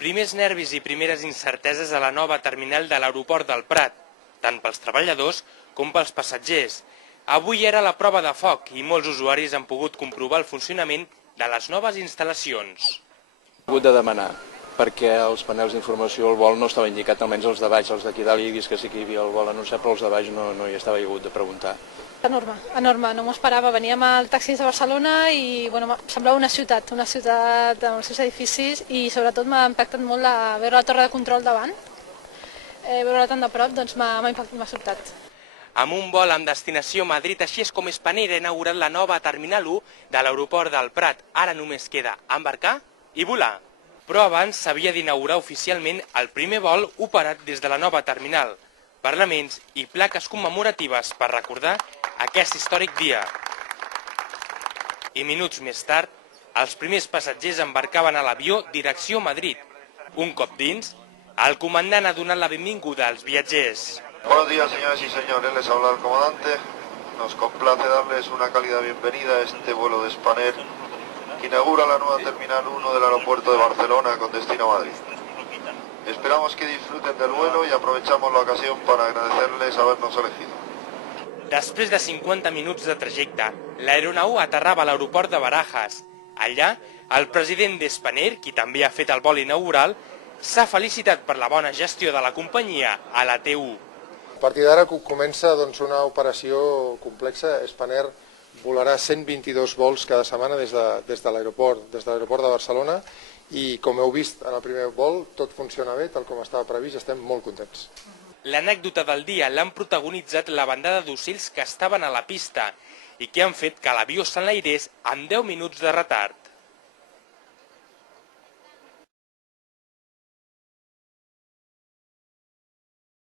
Primers nervis i primeres incerteses a la nova terminal de l'aeroport del Prat, tant pels treballadors com pels passatgers. Avui era la prova de foc i molts usuaris han pogut comprovar el funcionament de les noves instal·lacions. He hagut de demanar, perquè els panels d'informació al vol no estava indicat, almenys els de baix, els d'aquí dalt, i he vist que sí que hi havia el vol anunciat, però els de baix no hi estava, he hagut de preguntar. Enorme, no m'ho esperava. Veníem al taxi de Barcelona i semblava una ciutat amb els seus edificis i sobretot m'ha impactat molt veure la torre de control davant. Veure-la tan de prop m'ha sobtat. Amb un vol amb destinació a Madrid, així és com Spanair ha inaugurat la nova Terminal 1 de l'aeroport del Prat. Ara només queda embarcar i volar. Però abans s'havia d'inaugurar oficialment el primer vol operat des de la nova terminal. Parlaments i plaques commemoratives per recordar aquest històric dia. I minuts més tard, els primers passatgers embarcaven a l'avió direcció Madrid. Un cop dins, el comandant ha donat la benvinguda als viatgers. Buenos días, señoras y señores, les habla el comandante. Nos complace darles una cálida bienvenida a este vuelo de Spanair que inaugura la nueva Terminal 1 del aeropuerto de Barcelona con destino a Madrid. Esperamos que disfruten del vuelo y aprovechamos la ocasión para agradecerles habernos elegido. Després de 50 minuts de trajecte, l'aeronau aterrava a l'aeroport de Barajas. Allà, el president d'Spanair, qui també ha fet el vol inaugural, s'ha felicitat per la bona gestió de la companyia a la T1. A partir d'ara comença una operació complexa. Spanair volarà 122 vols cada setmana des de l'aeroport de Barcelona i, com heu vist en el primer vol, tot funciona bé, tal com estava previst, estem molt contents. L'anècdota del dia l'han protagonitzat la bandada d'ocells que estaven a la pista i que han fet que l'avió s'enlairés amb 10 minuts de retard.